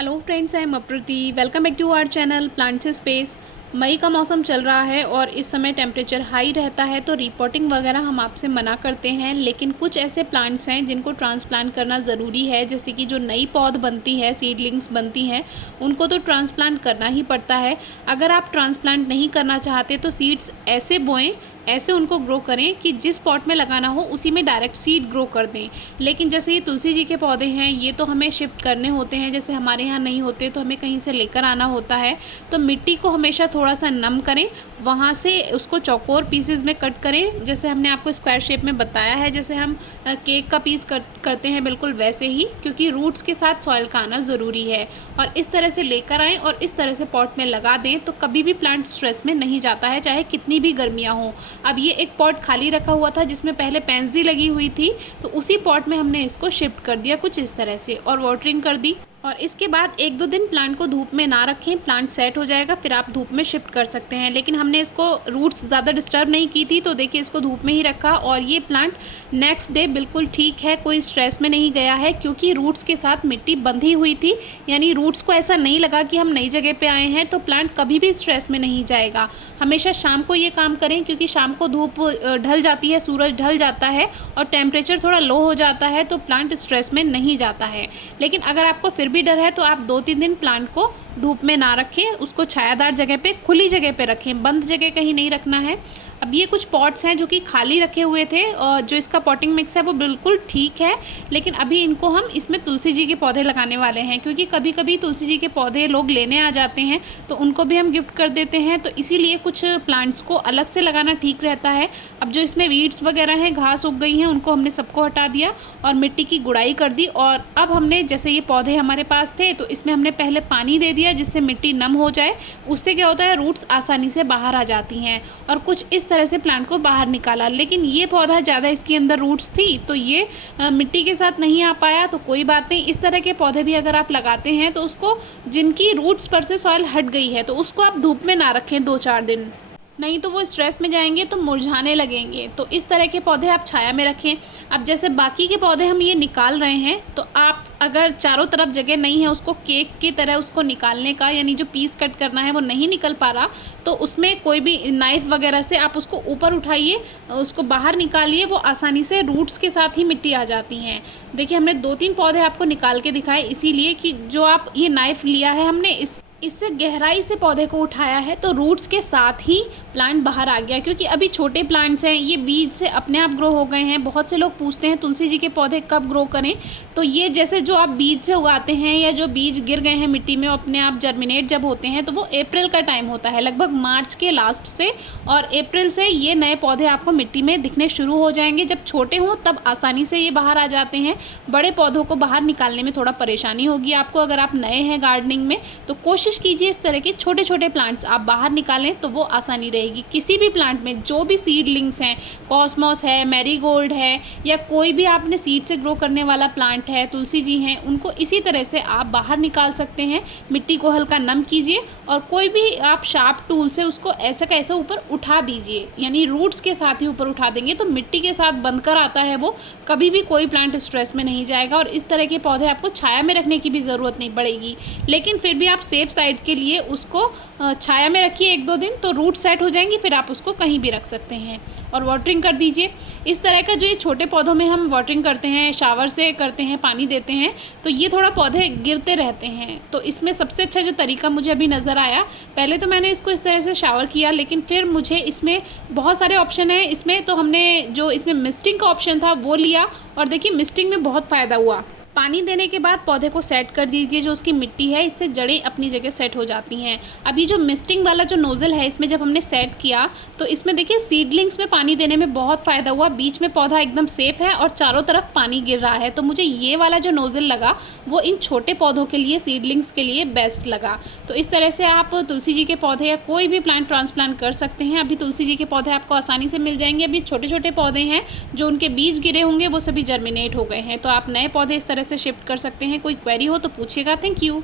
Hello friends, I am Aprati. Welcome back to our channel plants space. मई का मौसम चल रहा है और इस समय टेम्परेचर हाई रहता है, तो रिपोर्टिंग वगैरह हम आपसे मना करते हैं। लेकिन कुछ ऐसे प्लांट्स हैं जिनको ट्रांसप्लांट करना ज़रूरी है, जैसे कि जो नई पौध बनती है, सीडलिंग्स बनती हैं, उनको तो ट्रांसप्लांट करना ही पड़ता है। अगर आप ट्रांसप्लांट नहीं करना चाहते तो सीड्स ऐसे बोएं, ऐसे उनको ग्रो करें कि जिस पॉट में लगाना हो उसी में डायरेक्ट सीड ग्रो कर दें। लेकिन जैसे ये तुलसी जी के पौधे हैं, ये तो हमें शिफ्ट करने होते हैं, जैसे हमारे यहाँ नहीं होते तो हमें कहीं से लेकर आना होता है। तो मिट्टी को हमेशा थोड़ा सा नम करें, वहाँ से उसको चौकोर पीसेस में कट करें, जैसे हमने आपको स्क्वायर शेप में बताया है, जैसे हम केक का पीस कट करते हैं, बिल्कुल वैसे ही, क्योंकि रूट्स के साथ सॉइल का आना ज़रूरी है। और इस तरह से लेकर आएँ और इस तरह से पॉट में लगा दें, तो कभी भी प्लांट स्ट्रेस में नहीं जाता है, चाहे कितनी भी गर्मियाँ हों। अब ये एक पॉट खाली रखा हुआ था जिसमें पहले पैंसी लगी हुई थी, तो उसी पॉट में हमने इसको शिफ्ट कर दिया कुछ इस तरह से और वाटरिंग कर दी। और इसके बाद 1-2 दिन प्लांट को धूप में ना रखें, प्लांट सेट हो जाएगा, फिर आप धूप में शिफ्ट कर सकते हैं। लेकिन हमने इसको रूट्स ज़्यादा डिस्टर्ब नहीं की थी, तो देखिए इसको धूप में ही रखा और ये प्लांट नेक्स्ट डे बिल्कुल ठीक है, कोई स्ट्रेस में नहीं गया है, क्योंकि रूट्स के साथ मिट्टी बंधी हुई थी। यानी रूट्स को ऐसा नहीं लगा कि हम नई जगह पे आए हैं, तो प्लांट कभी भी स्ट्रेस में नहीं जाएगा। हमेशा शाम को ये काम करें, क्योंकि शाम को धूप ढल जाती है, सूरज ढल जाता है और टेम्परेचर थोड़ा लो हो जाता है, तो प्लांट स्ट्रेस में नहीं जाता है। लेकिन अगर आपको फिर भी डर है तो आप 2-3 दिन प्लांट को धूप में ना रखें, उसको छायादार जगह पे, खुली जगह पे रखें, बंद जगह कहीं नहीं रखना है। अब ये कुछ पॉट्स हैं जो कि खाली रखे हुए थे, और जो इसका पॉटिंग मिक्स है वो बिल्कुल ठीक है। लेकिन अभी इनको हम इसमें तुलसी जी के पौधे लगाने वाले हैं, क्योंकि कभी कभी तुलसी जी के पौधे लोग लेने आ जाते हैं, तो उनको भी हम गिफ्ट कर देते हैं, तो इसीलिए कुछ प्लांट्स को अलग से लगाना ठीक रहता है। अब जो इसमें वीड्स वगैरह हैं, घास उग गई हैं, उनको हमने सबको हटा दिया और मिट्टी की गुड़ाई कर दी। और अब हमने, जैसे ये पौधे हमारे पास थे, तो इसमें हमने पहले पानी दे दिया जिससे मिट्टी नम हो जाए। उससे क्या होता है, रूट्स आसानी से बाहर आ जाती हैं, और कुछ इस तरह से प्लांट को बाहर निकाला। लेकिन ये पौधा ज़्यादा इसके अंदर रूट्स थी, तो ये मिट्टी के साथ नहीं आ पाया, तो कोई बात नहीं। इस तरह के पौधे भी अगर आप लगाते हैं तो उसको, जिनकी रूट्स पर से सॉइल हट गई है, तो उसको आप धूप में ना रखें 2-4 दिन, नहीं तो वो स्ट्रेस में जाएंगे तो मुरझाने लगेंगे। तो इस तरह के पौधे आप छाया में रखें। अब जैसे बाकी के पौधे हम ये निकाल रहे हैं, तो आप अगर चारों तरफ जगह नहीं है उसको केक की तरह उसको निकालने का, यानी जो पीस कट करना है वो नहीं निकल पा रहा, तो उसमें कोई भी नाइफ वगैरह से आप उसको ऊपर उठाइए, उसको बाहर निकालिए, वो आसानी से रूट्स के साथ ही मिट्टी आ जाती हैं। देखिए हमने 2-3 पौधे आपको निकाल के दिखाए, इसीलिए कि जो आप ये नाइफ लिया है हमने, इससे गहराई से पौधे को उठाया है, तो रूट्स के साथ ही प्लांट बाहर आ गया। क्योंकि अभी छोटे प्लांट्स हैं, ये बीज से अपने आप ग्रो हो गए हैं। बहुत से लोग पूछते हैं तुलसी जी के पौधे कब ग्रो करें, तो ये जैसे जो आप बीज से उगाते हैं, या जो बीज गिर गए हैं मिट्टी में, अपने आप जर्मिनेट जब होते हैं, तो वो अप्रैल का टाइम होता है, लगभग मार्च के लास्ट से, और अप्रैल से ये नए पौधे आपको मिट्टी में दिखने शुरू हो जाएंगे। जब छोटे हों तब आसानी से ये बाहर आ जाते हैं। बड़े पौधों को बाहर निकालने में थोड़ा परेशानी होगी आपको, अगर आप नए हैं गार्डनिंग में, तो कोशिश कीजिए इस तरह के छोटे छोटे प्लांट्स आप बाहर निकालें, तो वो आसानी रहेगी। किसी भी प्लांट में जो भी सीडलिंग्स हैं, कॉस्मोस है, मैरीगोल्ड है, या कोई भी आपने सीड से ग्रो करने वाला प्लांट है, तुलसी जी हैं, उनको इसी तरह से आप बाहर निकाल सकते हैं। मिट्टी को हल्का नम कीजिए और कोई भी आप शार्प टूल से उसको ऐसे का ऐसे ऊपर उठा दीजिए, यानी रूट्स के साथ ही ऊपर उठा देंगे, तो मिट्टी के साथ बंधकर आता है वो, कभी भी कोई प्लांट स्ट्रेस में नहीं जाएगा। और इस तरह के पौधे आपको छाया में रखने की भी ज़रूरत नहीं पड़ेगी। लेकिन फिर भी आप सेफ साइड के लिए उसको छाया में रखिए 1-2 दिन, तो रूट सेट हो जाएंगी, फिर आप उसको कहीं भी रख सकते हैं। और वाटरिंग कर दीजिए। इस तरह का जो ये छोटे पौधों में हम वाटरिंग करते हैं, शावर से करते हैं, पानी देते हैं, तो ये थोड़ा पौधे गिरते रहते हैं। तो इसमें सबसे अच्छा जो तरीका मुझे अभी नज़र आया, पहले तो मैंने इसको इस तरह से शावर किया, लेकिन फिर मुझे इसमें बहुत सारे ऑप्शन है इसमें, तो हमने जो इसमें मिस्टिंग का ऑप्शन था वो लिया, और देखिए मिस्टिंग में बहुत फ़ायदा हुआ। पानी देने के बाद पौधे को सेट कर दीजिए, जो उसकी मिट्टी है, इससे जड़ें अपनी जगह सेट हो जाती हैं। अभी जो मिस्टिंग वाला जो नोज़ल है, इसमें जब हमने सेट किया, तो इसमें देखिए सीडलिंग्स में पानी देने में बहुत फ़ायदा हुआ। बीच में पौधा एकदम सेफ़ है और चारों तरफ पानी गिर रहा है, तो मुझे ये वाला जो नोज़ल लगा वो इन छोटे पौधों के लिए, सीडलिंग्स के लिए बेस्ट लगा। तो इस तरह से आप तुलसी जी के पौधे या कोई भी प्लांट ट्रांसप्लांट कर सकते हैं। अभी तुलसी जी के पौधे आपको आसानी से मिल जाएंगे। अभी छोटे छोटे पौधे हैं, जो उनके बीज गिरे होंगे वो सभी जर्मिनेट हो गए हैं, तो आप नए पौधे इस तरह से शिफ्ट कर सकते हैं। कोई क्वेरी हो तो पूछिएगा। Thank you.